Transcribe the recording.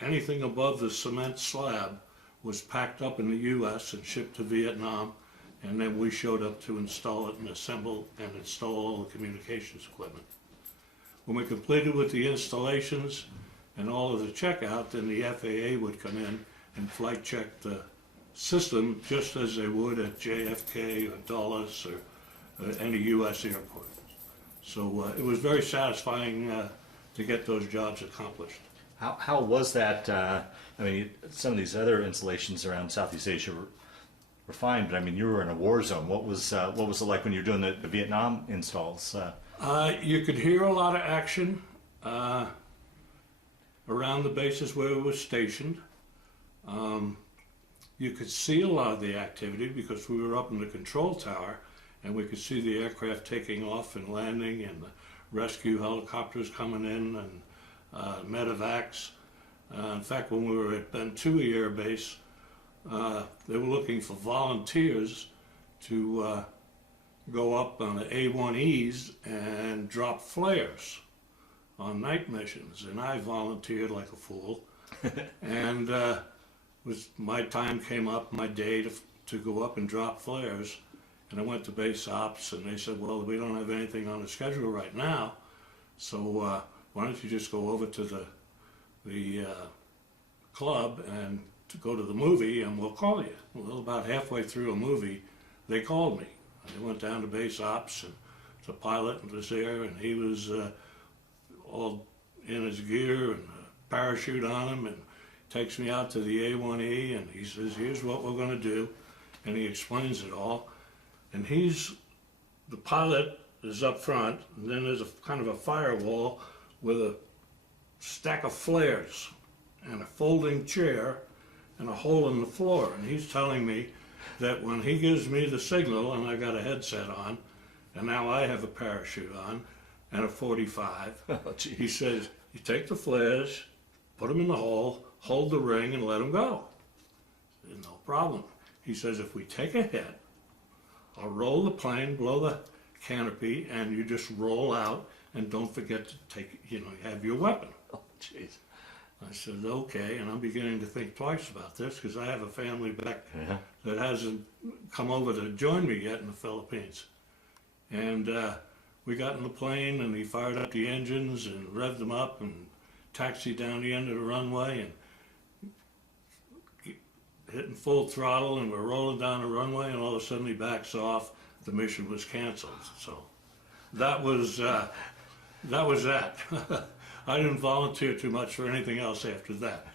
anything above the cement slab was packed up in the U.S. and shipped to Vietnam, and then we showed up to install it and assemble and install all the communications equipment. When we completed with the installations and all of the checkout, then the FAA would come in and flight check the system just as they would at JFK or Dulles or any U.S. airport. So it was very satisfying to get those jobs accomplished. How was that? I mean, some of these other installations around Southeast Asia were fine, but I mean, you were in a war zone. What was it like when you were doing the Vietnam installs? You could hear a lot of action around the bases where it was stationed. You could see a lot of the activity because we were up in the control tower, and we could see the aircraft taking off and landing, and the rescue helicopters coming in, and medevacs. In fact, when we were at Bentui Air Base, they were looking for volunteers to go up on the A-1Es and drop flares on night missions, and I volunteered like a fool. And my time came up, my day to go up and drop flares, and I went to base ops, and they said, well, we don't have anything on the schedule right now, so why don't you just go over to the club and to go to the movie, and we'll call you. Well, about halfway through a movie, they called me. I went down to base ops, and the pilot was there, and he was all in his gear and a parachute on him, and takes me out to the A-1E, and he says, here's what we're going to do, and he explains it all. And the pilot is up front, and then there's a kind of a firewall with a stack of flares and a folding chair and a hole in the floor. And he's telling me that when he gives me the signal, and I got a headset on, and now I have a parachute on and a 45, he says, you take the flares, put them in the hole, hold the ring, and let them go. I said, no problem. He says, if we take a hit, I'll roll the plane, blow the canopy, and you just roll out, and don't forget to take, you have your weapon. Oh, jeez. I said, okay, and I'm beginning to think twice about this because I have a family back that hasn't come over to join me yet in the Philippines. And we got in the plane, and he fired up the engines and revved them up and taxied down the end of the runway and hitting full throttle, and we're rolling down the runway, and all of a sudden he backs off. The mission was canceled. So that was that. I didn't volunteer too much for anything else after that.